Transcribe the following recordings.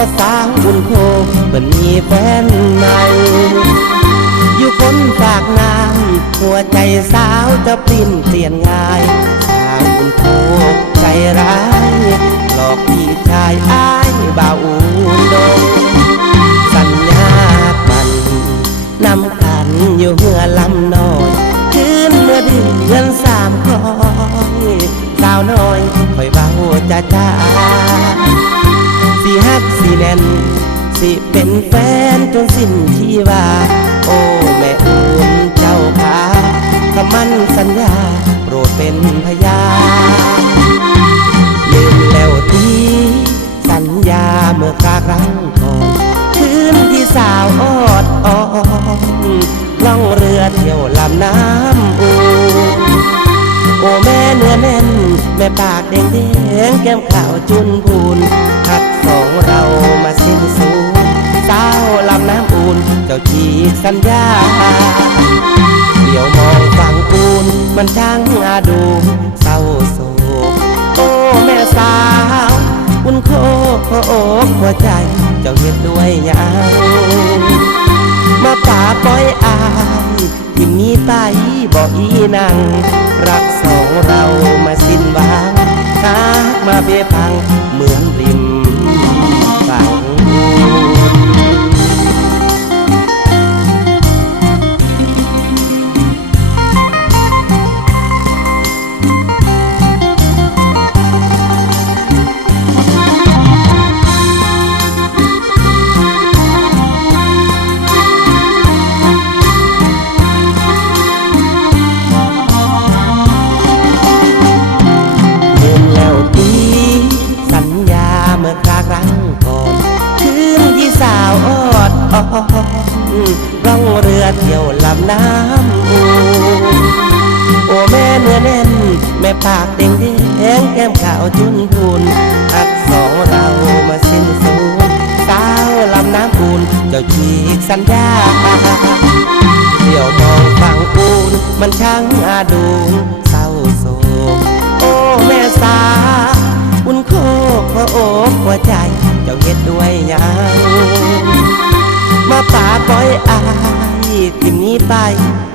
ระสางบุญโคเพิ่นมีแฟนใหม่อยู่คนฝากน้ำหัวใจสาวจะปลิ้นเปลี่ยนง่ายสาวบุญโคใจร้ายหลอกพี่ชายอ้ายบ่าวอุดมสัญญาปันนำกันอยู่เมื่อลำน้อยคืนเมื่อเดือนสามคอยสาวน้อยคอยเบาจะจ้า ฮักสิแน่น สิเป็นแฟนจนสิ้นชีวา โอ้แม่อุ่นเจ้าขาคำมั่นสัญญา โปรดเป็นพยานลืมแล้วทีสัญญาเมื่อคราครั้งก่อนคืนที่สาวออดอ่อนล่องเรือเที่ยวลำน้ำอูโอ้แม่เนื้อแน่น แม่ปากแดงแดงแก้มขาวจุนพูน สัญญา เดี๋ยวมองฝั่งปูนมันช่างอาดูเศร้าโศกโอ้แม่สาวอุ่นโคกหัวใจเจ้าเฮ็ดด้วยยังมาป่าปล่อยอายที่มีไปบอกอีนัง รักสองเรามาสิ้นหวังหากมาเบพังาวออดอ่อนร่องเรือเที่ยวลำน้ำอูโอ้แม่เนื้อแน่น แม่ปากเด้งแดงแก้มขาวจุนพูนหักสองเรามาสิ้นสูญสาวลำน้ำปูนเจ้าฉีกสัญญาเดี๋ยวมองฝั่งปูนมันช่างอาดูเศร้าโศกโอ้แม่สาอุ่นโคกพระโอกหัวใจเจ้าเฮ็ดด้วยยัง ทิมนี้ไป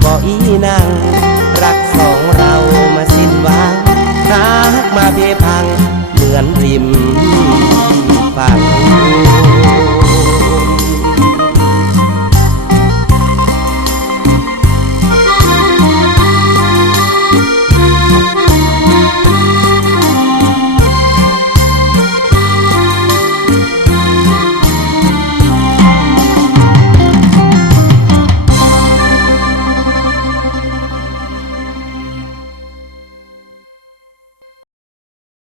บ่อีนางรักสองเรามาสิ้นหวังรักมาเพพังเหมือนริมฝั่ง